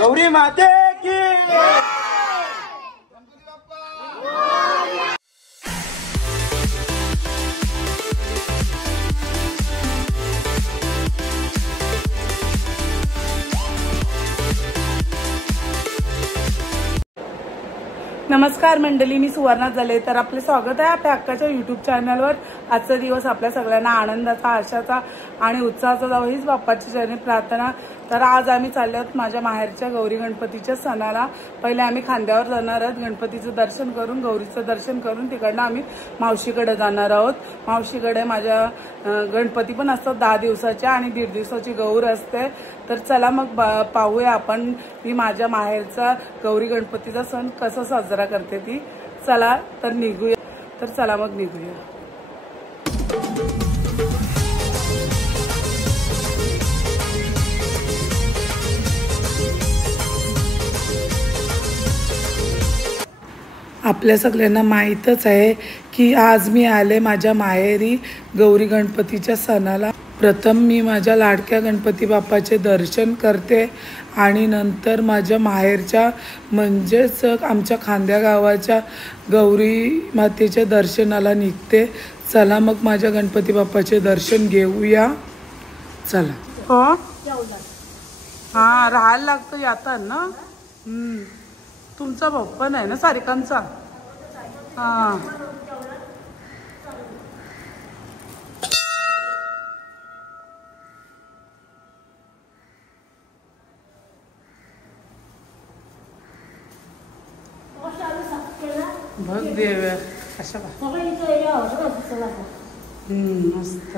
गौरी माते की नमस्कार मंडळी, मी सुवर्णा झाले. तर आपले स्वागत आहे आपल्या हक्काच्या युट्यूब चॅनलवर. आजचा दिवस आपल्या सगळ्यांना आनंदाचा, आशाचा आणि उत्साहाचा जावो हीच बाप्पाची चरणी प्रार्थना. तर आज आम्ही चाललो आहोत माझ्या माहेरच्या गौरी गणपतीच्या सणाला. पहिले आम्ही खांद्यावर जाणार आहोत, गणपतीचं दर्शन करून, गौरीचं दर्शन करून तिकडनं आम्ही मावशीकडे जाणार आहोत. मावशीकडे माझ्या गणपती पण असतात 10 दिवसाच्या आणि 1.5 दिवसाची गौर असते. तर चला मग पाहूया आपण मी माझ्या माहेरचा गौरी गणपतीचा सण कसा साजरा करते ती. चला तर निघूया. तर चला मग निघूया. आपल्या सगळ्यांना माहीतच आहे की आज मी आले माझ्या माहेरी गौरी गणपतीच्या सणाला. प्रथम मी माझ्या लाडक्या गणपती बाप्पाचे दर्शन करते आणि नंतर माझ्या माहेरच्या म्हणजेच आमच्या खांद्या गावाच्या गौरी मातेच्या दर्शनाला निघते. चला मग माझ्या गणपती बाप्पाचे दर्शन घेऊया. चला. हो हां, राहायला लागतो याता ना. तुमचा भाऊ पण आहे ना सारिकांचा. हां बघ देव्या कशा मस्त.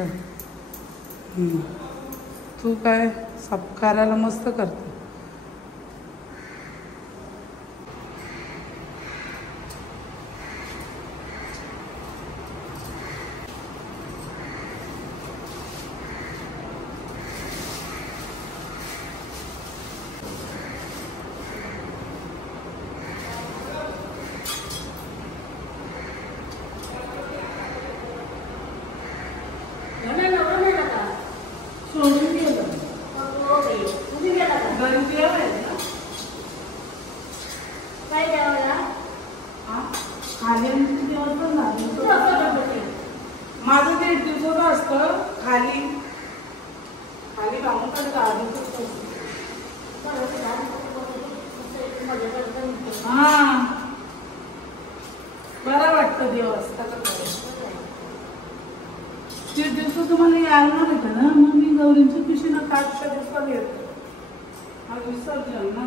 तू काय सपकाराला मस्त करते. माझं 1.5 दिवसाचं असतं. खाली खाली राहून हा बरं वाटतं दिवस. 1.5 दिवस तुम्हाला यायला होतं ना, मग मी गौरींच्या पिशीनं 5 दिवसाला येतो. हा विसर्जन ना.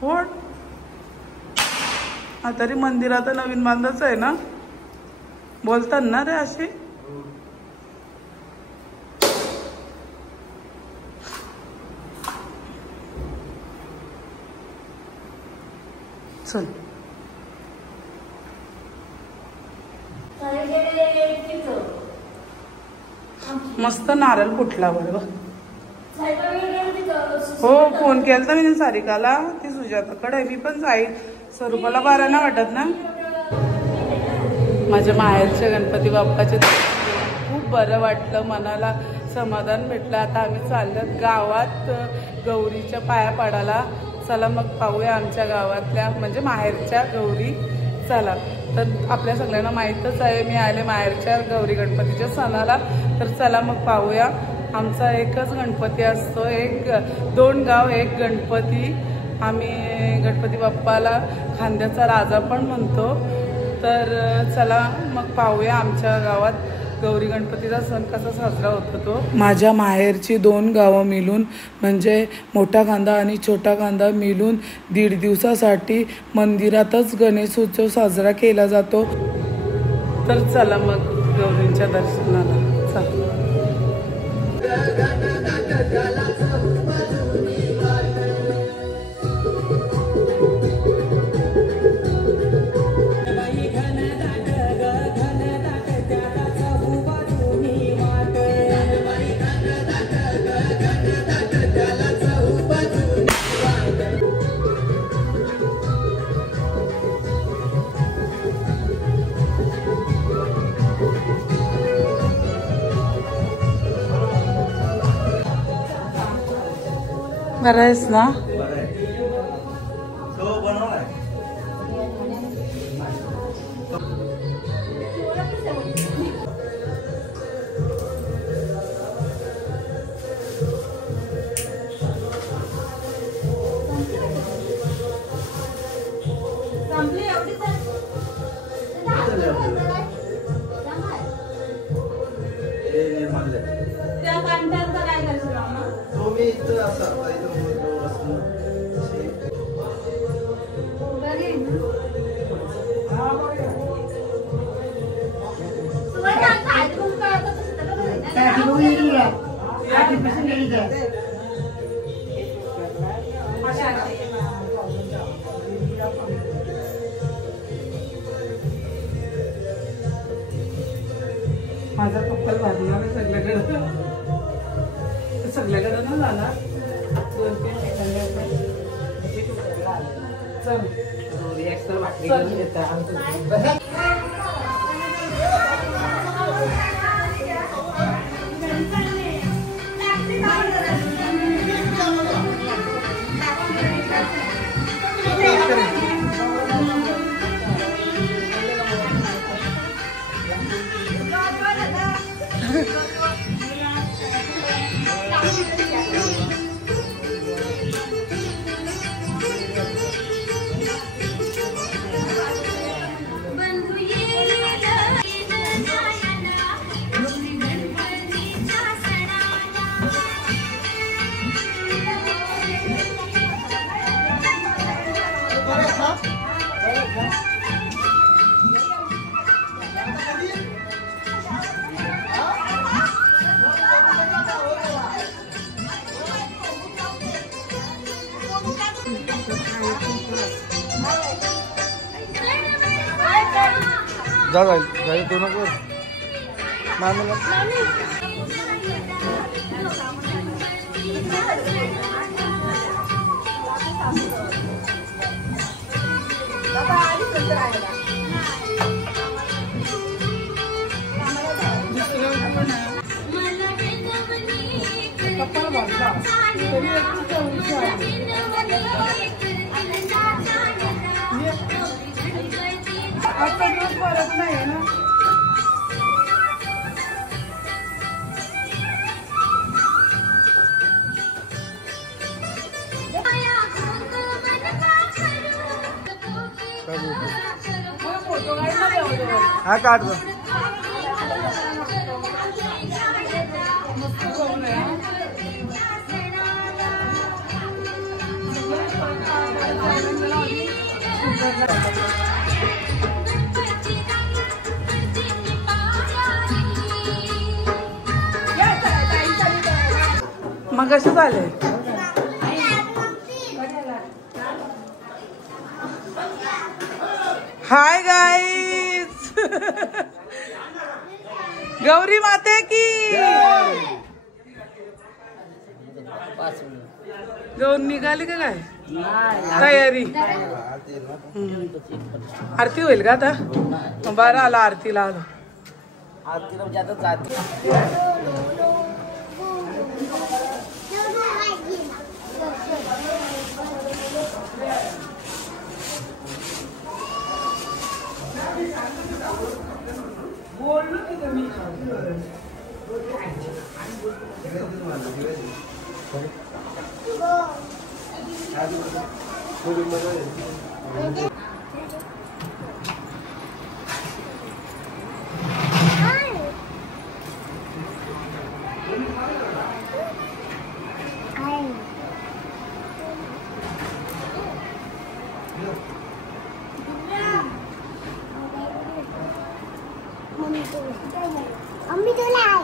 फोड हा तरी मंदिरात नवीन बांधायचं आहे ना, बोलतात ना रे अशी. चल मस्त नारळ फुटला बरोबर. हो फोन केला तर मी सारिकाला, ती सुजाताकडे. मी पण जाईल. स्वरूपाला बरं ना वाटत ना. माझ्या माहेरच्या गणपती बाप्पाचे खूप बरं वाटलं, मनाला समाधान भेटलं. आता आम्ही चाललो गावात गौरीच्या पाया पडायला. चला मग पाहूया आमच्या गावातल्या म्हणजे माहेरच्या गौरी. चला. तर आपल्या सगळ्यांना माहीतच आहे मी आले माहेरच्या गौरी गणपतीच्या सणाला. तर चला मग पाहूया. आमचा एकच गणपती असतो, 2 गाव 1 गणपती. आम्ही गणपती बाप्पाला खांद्याचा राजा पण म्हणतो. तर चला मग पाहूया आमच्या गावात गौरी गणपतीचा सण कसा साजरा होतो तो. माझ्या माहेरची 2 गावं मिळून म्हणजे मोठा खांदा आणि छोटा खांदा मिळून 1.5 दिवसासाठी मंदिरातच गणेशोत्सव साजरा केला जातो. तर चला मग गौरींच्या दर्शनाला. चला. बरं आहेस ना? माझा पप्पल भाजला सगळ्याकडे ना झाला 2-3 एक्स्ट्रा वाटली घेऊन देतात. जा जाईल तू नको मामीला आजचा दिवस परत नाही आहे ना. हा काढ दो. मग कसं झाले? हाय गाईज, गौरी माते की गौर निघाली का काय तयारी? आरती होईल का आता? बरं आला आरतीला आलो. आरतीला म्हणजे आता जाते. Mami tulay.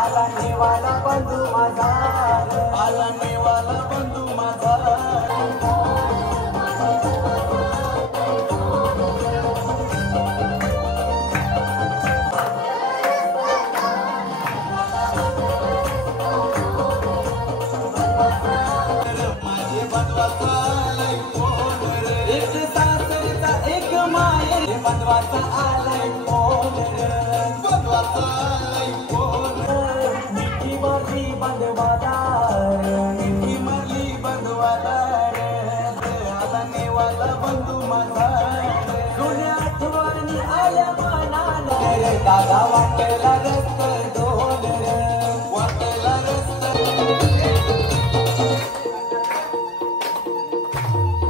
आला नेवाला बंधू माझा आला एक सासरीचा एक माहेर बंधवाचा आलाय कोण मिठी मारली बंधवाला मिठी मारली बंधवाला आला नेवाला बंधू माझा जुन्या आठवणी आल्या मनाला दादा वाटेला रस्त दोन वाटेला रस्त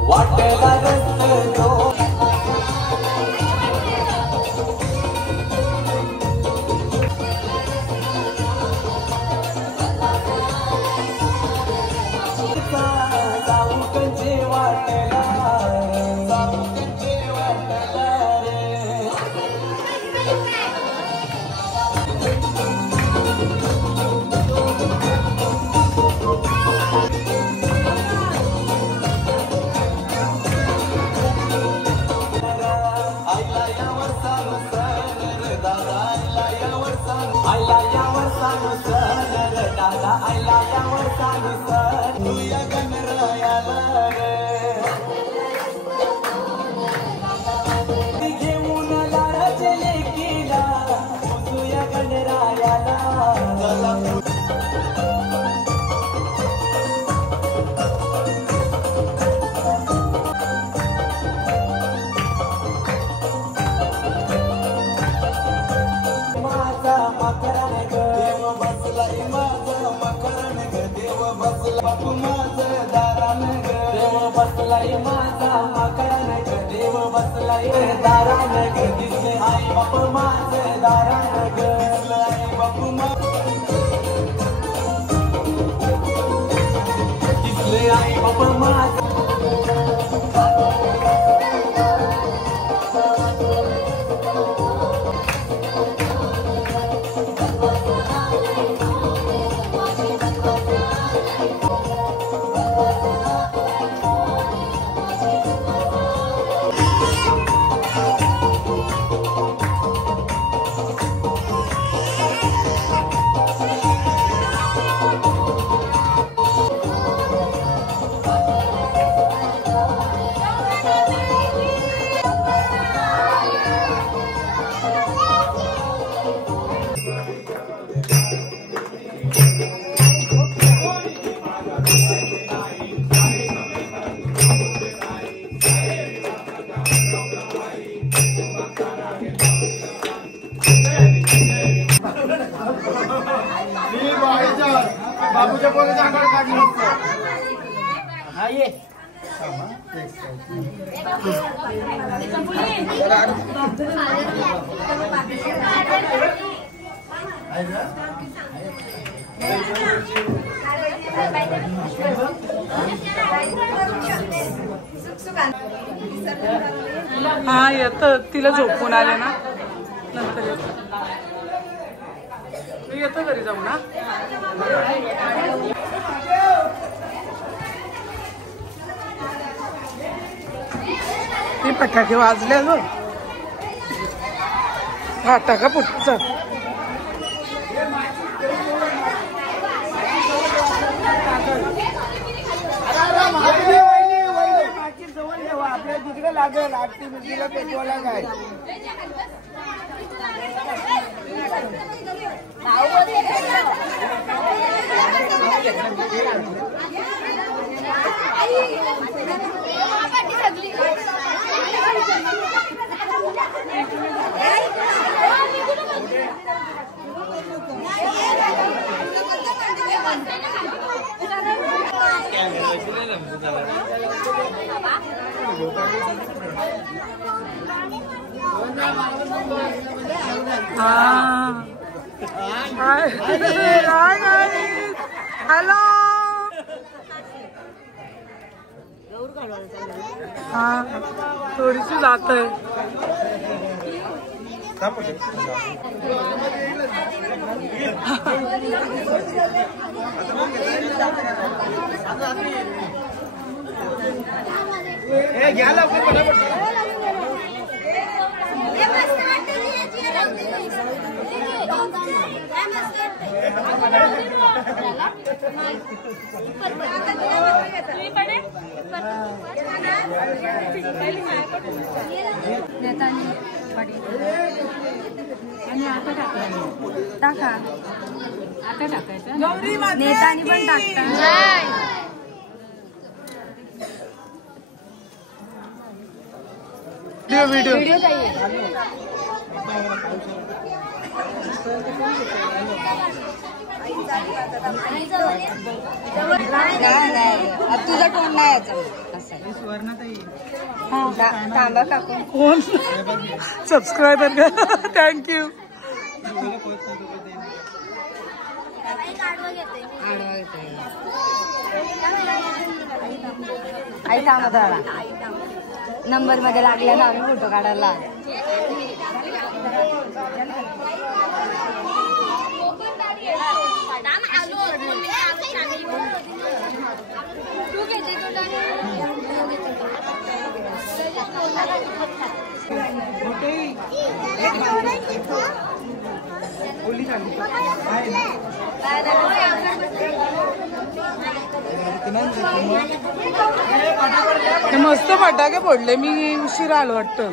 वाटेला रस्त दोन जाऊ कंचे वाटेला जाऊ कंचे वाटेला रे आईला यावर सांगू सर दादा आईला यावर सांगू आईला यावर सांगू सर दादा आईला यावर सांगू सर तू या गणरायाला रे घेऊन लाडाचे लेकीला तू या गणरायाला माझा मकरण ग देव बसलाय माझा मकरण ग देव बसला बापू माझं दारान ग देव बसलाय माझा मकरण ग देव बसलाय दारान ग दिसले आई बाप माझं दारान ग दिसले आई बापू दिसले आई बाप माझं बाबूच्या पोरीचा आकार काढली नसतं. हा ये हा येत तिला झोपून आले ना नंतर येतो घरी जाऊ ना. हे फटाके वाजले ग फटाका पुढचा आपल्या तिकडे लागेल आरती बिर्तीला पेटवायला काय हॅलो हा थोडीशी जात आहे. घ्या लवकर पटापट. तुम्ही नेतानी आणि आता टाका आता टाकायचं नेतानी पण टाकतात. व्हिडिओ तुझा टोन नाही तांबा काकू कोण सबस्क्रायबर का थँक्यू. आई थांबा नंबर मध्ये लागला ना आम्ही फोटो काढायला. मस्त फटाके फोडले. मी उशीर आलो वाटतं.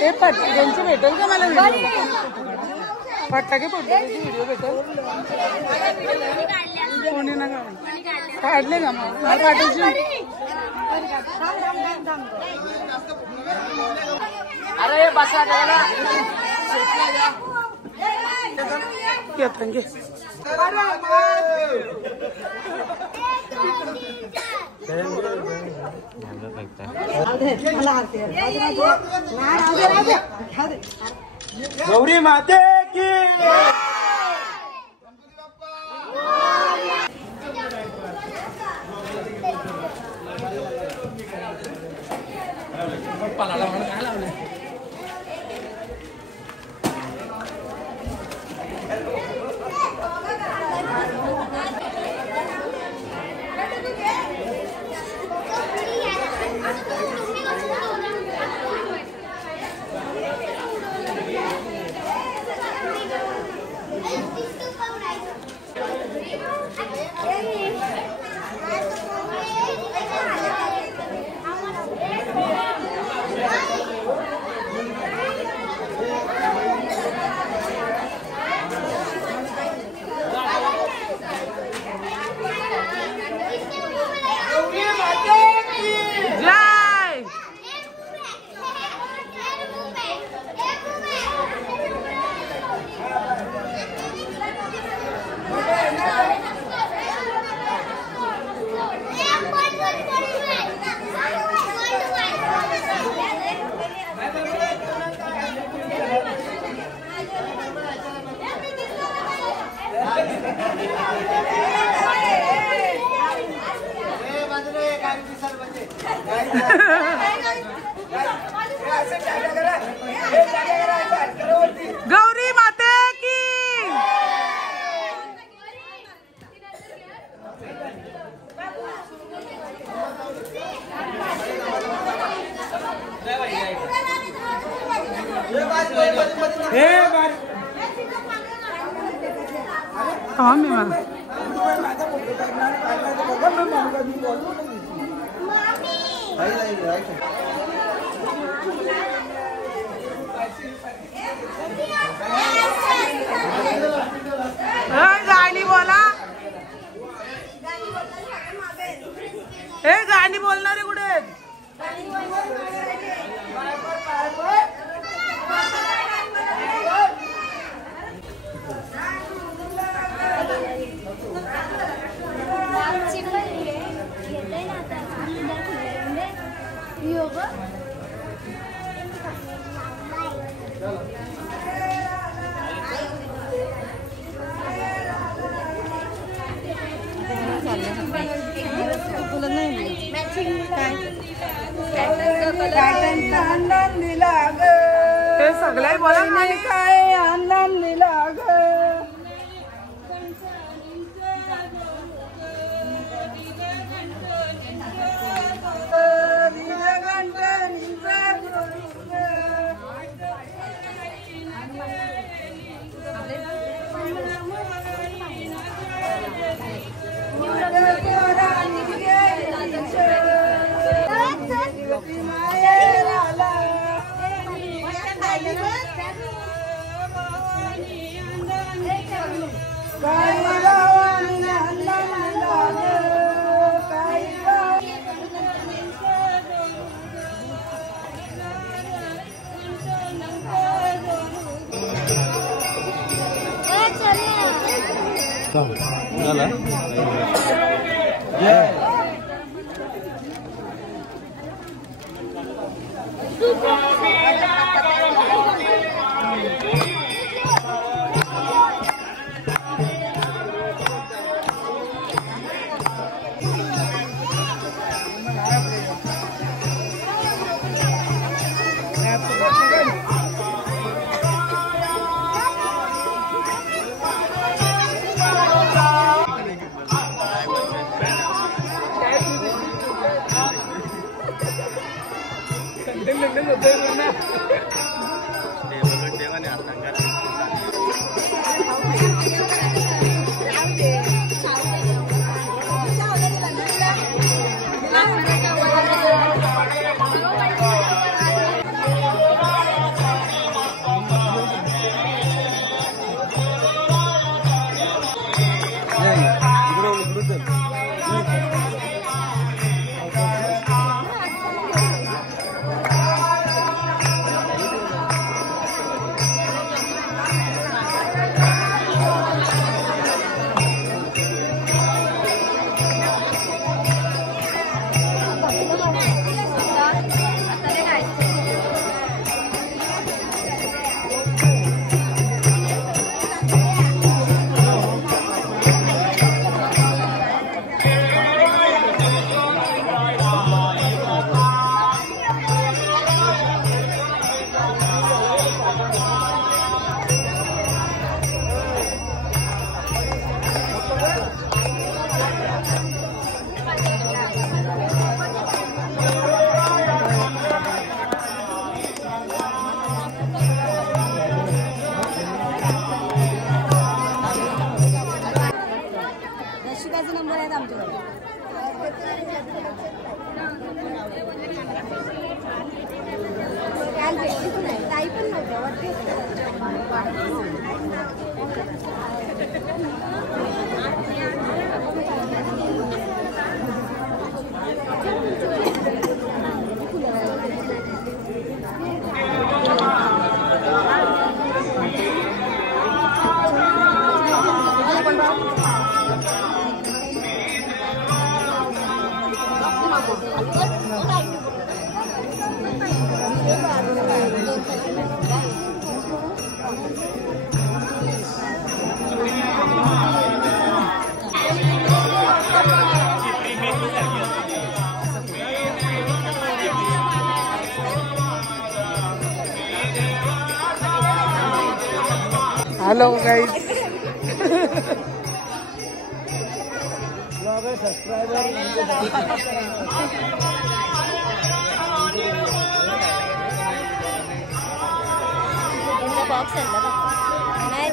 हे त्यांची भेटेल का मला व्हिडिओ? फटाके फोडले व्हिडिओ भेटेल कोणी ना काढले का मग मला पाठवशील? अरे बसा थँक्यू. गौरी माते की गौरी माते की गाणी बोला. हे गाणी बोलणारे कुठे आहेत? आनंद दिला ग हे सगळं बोला नाही काय आनंद दिला ग हेलो गाइस बॉक्स नाही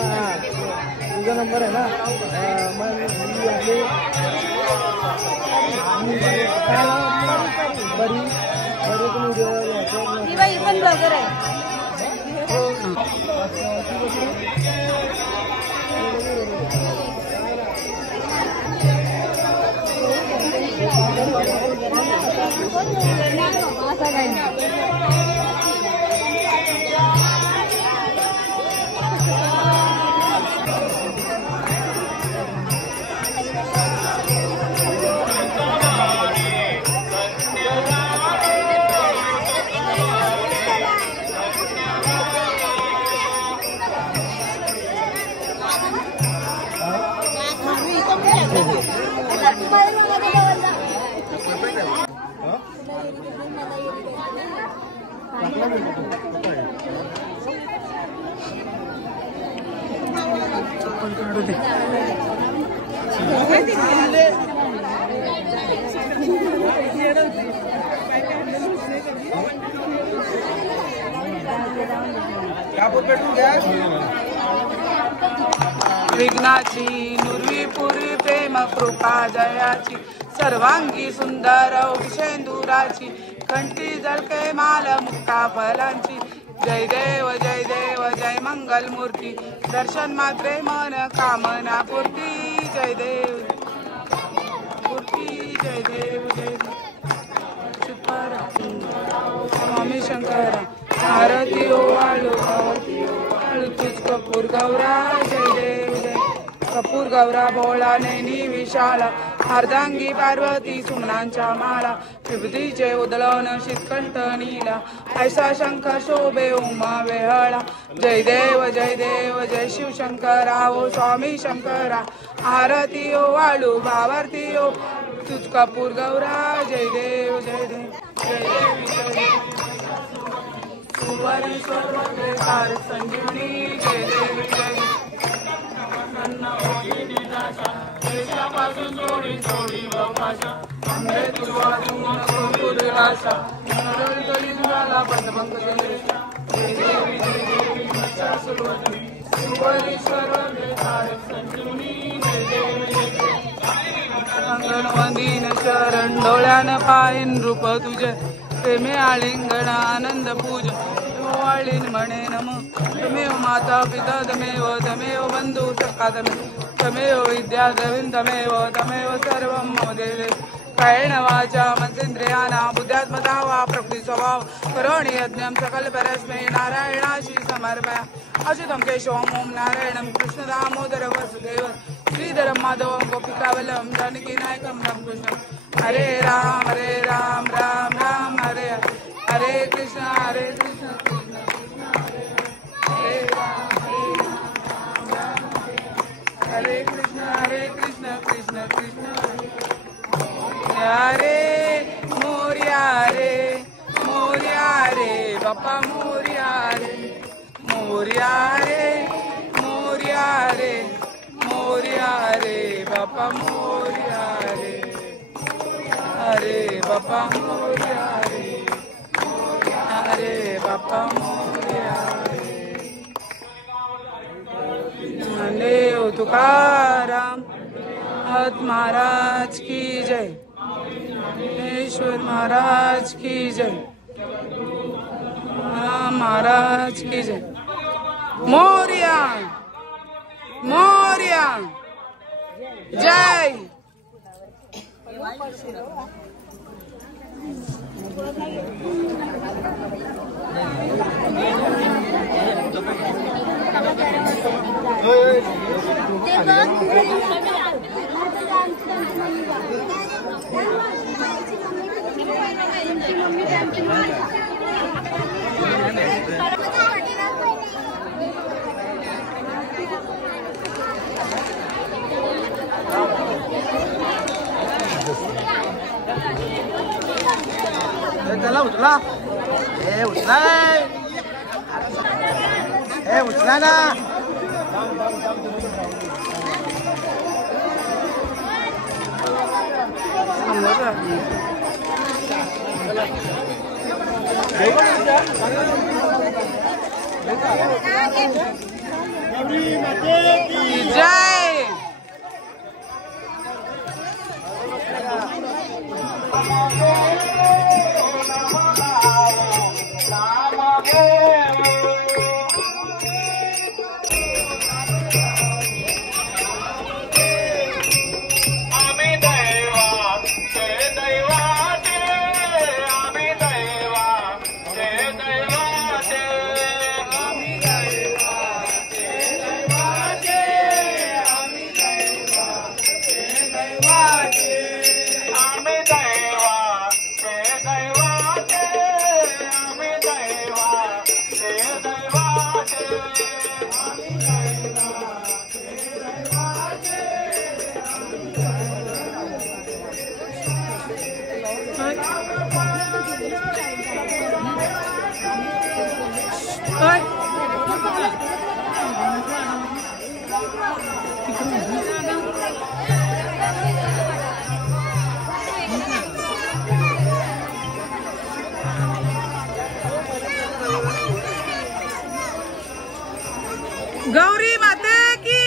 तुझा नंबर आहे ना बरी ती बाई पण ब्लॉगर आहे. विघ्नाची नुरवी पुरी प्रेम कृपा जयाची सर्वांगी सुंदर विषेंदुराची कंठी जळके माल मुक्ता फलांची जय देव जय मंगल मूर्ती दर्शन मात्रे मन कामना पूर्ती जय देव मूर्ती जय देव शंकरा आरती ओ वाळू तुझ कपूर गौरा जय देव जय कपूर गौरा भोळा नैनी विशाला अर्धांगी पार्वती सुमनांच्या माला विभूतीचे उदलवण शीतकंठ नीला ऐसा शंख शोभे उमा वेहळा जय देव जय शिवशंकरा ओ स्वामी शंकरा आरती ओ वाळू भावारती ओ तुझ कपूर गौरा जय देव जय देवी सुवरेश्वर वंदे तारक संजीवनी जय देवी जय देशापासून जोडी जोडी वपाशा अंबे तुझा तुमचा कलिंगाला पद्मपंकज जय देवी सुवरेश्वर वंदे तारक संजीवनी जय देवी अंगणवंदीन शरण डोळ्यान पाहिन रूप तुझे प्रेमे आलिंगण आनंद पूज वाळीन म्हणे नम तमेव माता पिता तमेव बंधू सखा तमेव विद्या तमेव सर्वं मम देवे कायेन वाचा मनसेन्द्रियाणा बुद्ध्यात्मता वा प्रकृती स्वभाव करोणि यज्ञं सकल परस्मै नारायणाशी समर्पया अच्युतं केशवं ओं नारायणं कृष्ण दामोदर वसुदेव श्रीधरं माधवं गोपिकावल्लभं जानकी नायकं रामकृष्णं हरे राम राम राम हरे हरे कृष्ण हरे कृष्ण कृष्ण कृष्ण हरे मोर्या रे बाप्पा मोर्या रे बाप्पा मोर्या रे अरे बाप्पा मोर्या रे अरे बाप्पा मोर्या रे तुकाराम हत महाराज की जय ईश्वर महाराज की जय महाराज की जय मोर्या जय चला उचला उचला ना जय गौरी माते की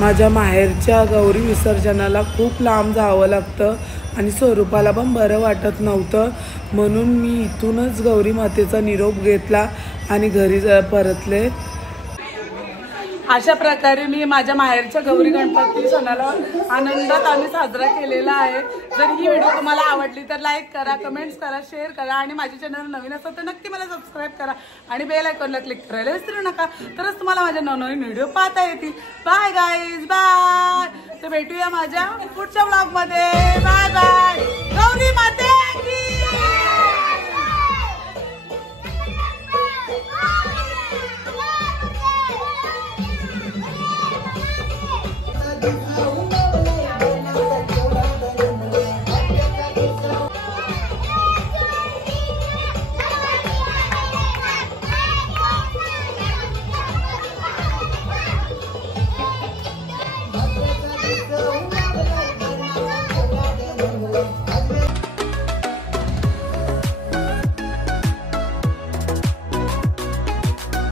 माझ्या माहेरच्या गौरी विसर्जनाला खूप लांब जावं लागतं आणि स्वरूपाला पण बरं वाटत नव्हतं, म्हणून मी इथूनच गौरी मातेचा निरोप घेतला आणि घरी परतले। अशा प्रकारे मी माझ्या माहेरच्या गौरी गणपती सणाला आनंदात आम्ही साजरा केलेला आहे। जर ही व्हिडिओ तुम्हाला आवडली तर लाईक करा, कमेंट्स करा, शेअर करा आणि माझ्या चॅनल नवीन असेल तर नक्की मला सबस्क्राईब करा आणि बेल आयकॉनला क्लिक करायला विसरू नका, तरच तुम्हाला माझे नवनवीन व्हिडिओ पाहता येतील। Bye guys, bye. तर भेटूया माझ्या पुढच्या ब्लॉगमध्ये। Bye bye. गौरी माते की दिखावा